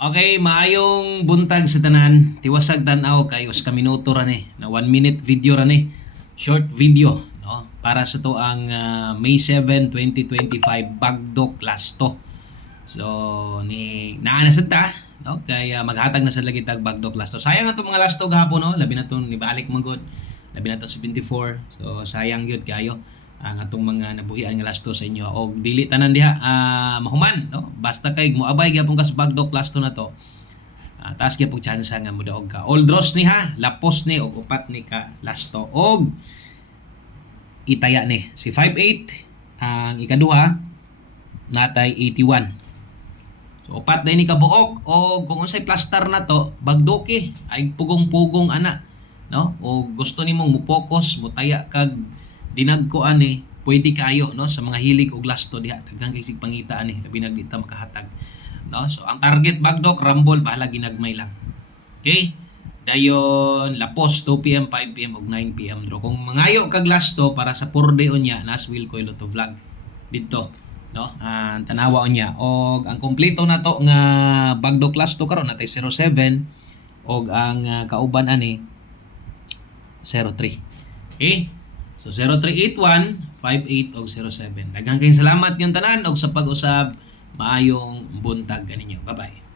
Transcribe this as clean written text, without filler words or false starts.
Okay, maayong buntag sa tanan. Tiwasag tan-aw kay us ka minuto ra ni na 1 minute video ra ni. Short video, no? Para sa to ang May 7, 2025 Bagdok Lasto. So ni naa na sad ta, no? Kay maghatag na sa lagi tag Bagdok Lasto. Sayang ato mga lasto gahapon, no? Labi na to ni balik man gud. Labi na to 74. So sayang gyud kayo ang atong mga nabuhian nga lasto sa inyo og dili tanan diha mahuman, no? Basta kay moabay gyapon kas Bagdok Lasto na to, taas gyapon chance nga modaog ka. All draws ni ha, lapos ni og upat ni ka lasto og itaya ni si 58 ang ikaduha natay 81. So upat na ini kabuok o kung unsay plaster na to bagdoki ay pugong-pugong ana, no? O gusto nimong mo-focus mo taya kag dinagko ani pwede kayo, no, sa mga hilig og lasto diha daghang kay sig pangita ani labi na dita makahatag, no? So ang target Bagdok Rumble bahala ginagmay lang. Okay, dayon lapos 2 PM 5 PM ug 9 PM draw. Kung mangayo kag lasto para sa 4 day unya nas Will Koy Lotto Vlog dito, no? Tanawa unya og ang kompleto nato nga Bagdok Lasto karon natay 07 og ang kauban ani 03. Okay? So 0381 58 og 07. Daghang kayong salamat yung tanan og sa pag-usab maayong buntag kaninyo. Bye-bye.